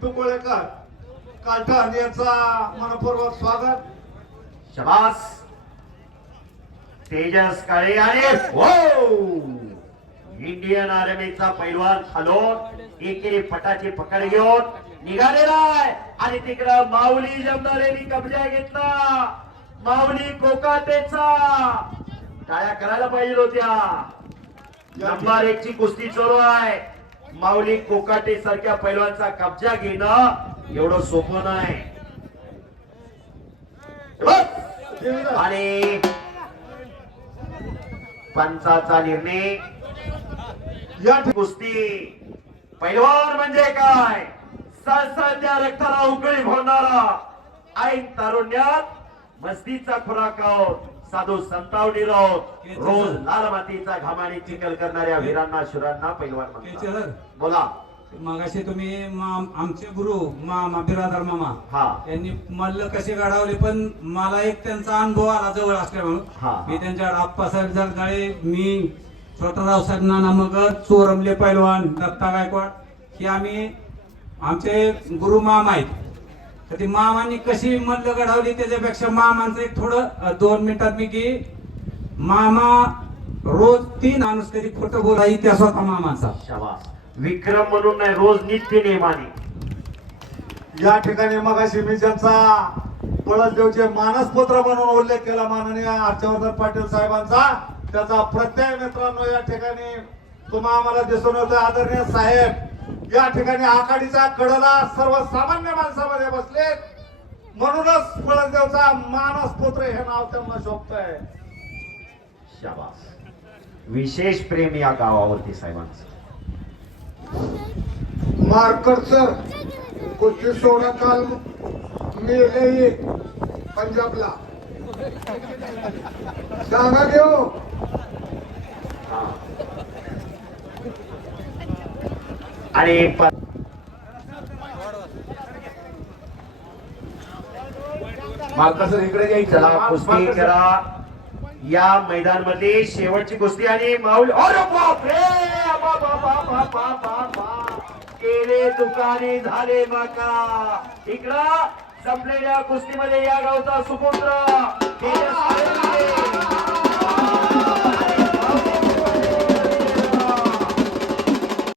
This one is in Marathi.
पिंटू कोळेकर कालठण यांचा मनपूर्वक स्वागत। शबास तेजस काळे आणि इंडियन आर्मीचा पैलवान खालोन एकेरी पटाची पकड घेऊन निघालेला आहे आणि तिकडं माऊली जमदारेनी कब्जा घेतला। माऊली कोकाटेचा टाळ्या करायला पाहिजे होत्या। नंबर 1 ची कुस्ती चालू आहे। माऊली कोकाटे सारख्या पैलवानचा कब्जा घेणं एवढं सोपं नाही आणि पंचाचा निर्णय या कुस्ती पैलवान म्हणजे काय सळसळत्या रक्ताला उकळी घोळणारा ऐन तारुण्यात मस्तीचा खुराक आहोत साधू संतावणी राहोत रोज लाल मातीचा घामाने चिखल करणाऱ्या वीरांना शुरांना पैलवान म्हणतात। बोला मगाशी तुम्ही आमचे गुरु मामा बिरादर मामा हा यांनी मल्ल कसे घडवले पण मला एक त्यांचा अनुभव आला जवळ असल्यामुळे मी त्यांच्या आप्पासाहेब जगदाळे मी छोटाराव साहेब नाना मगर चोरमले पैलवान दत्ता गायकवाड हे आम्ही आमचे गुरु मामा आहेत। तर ती मामांनी कशी मल्ल घडवली त्याच्यापेक्षा मामांचं एक थोडं 2 मिनिटात मी की मामा रोज 3 माणूस कधी खोटं बोला इतिहास होता मामाचा। शाबास विक्रम म्हणून नाही रोज नित्य नेमाने। या ठिकाणी मगाशी मी ज्यांचा बळदेवचे मानसपुत्र म्हणून उल्लेख केला माननीय हर्षवर्धन पाटील साहेबांचा त्याचा प्रत्यय मित्रांनो या ठिकाणी तुम्हा आम्हाला दिसून होतं। आदरणीय साहेब या ठिकाणी आखाडीच्या कडेला सर्वसामान्य माणसामध्ये बसले म्हणूनच बळदेवचा मानसपुत्र हे नाव त्यांना शोभतंय। शाबास विशेष प्रेम या गावावरती साहेबांचं। मार्कर सर कुस्ती सोडा काल मेले पंजाबला सांगा घेऊ आणि मार्कर सर इकडे यायचं चला कुस्ती करा या मैदान मध्ये शेवटची कुस्ती आणि माऊली अरे बापरे केले दुकाने झाले माका। इकडं संपलेल्या कुस्तीमध्ये या गावचा सुपुत्र तेजस काळे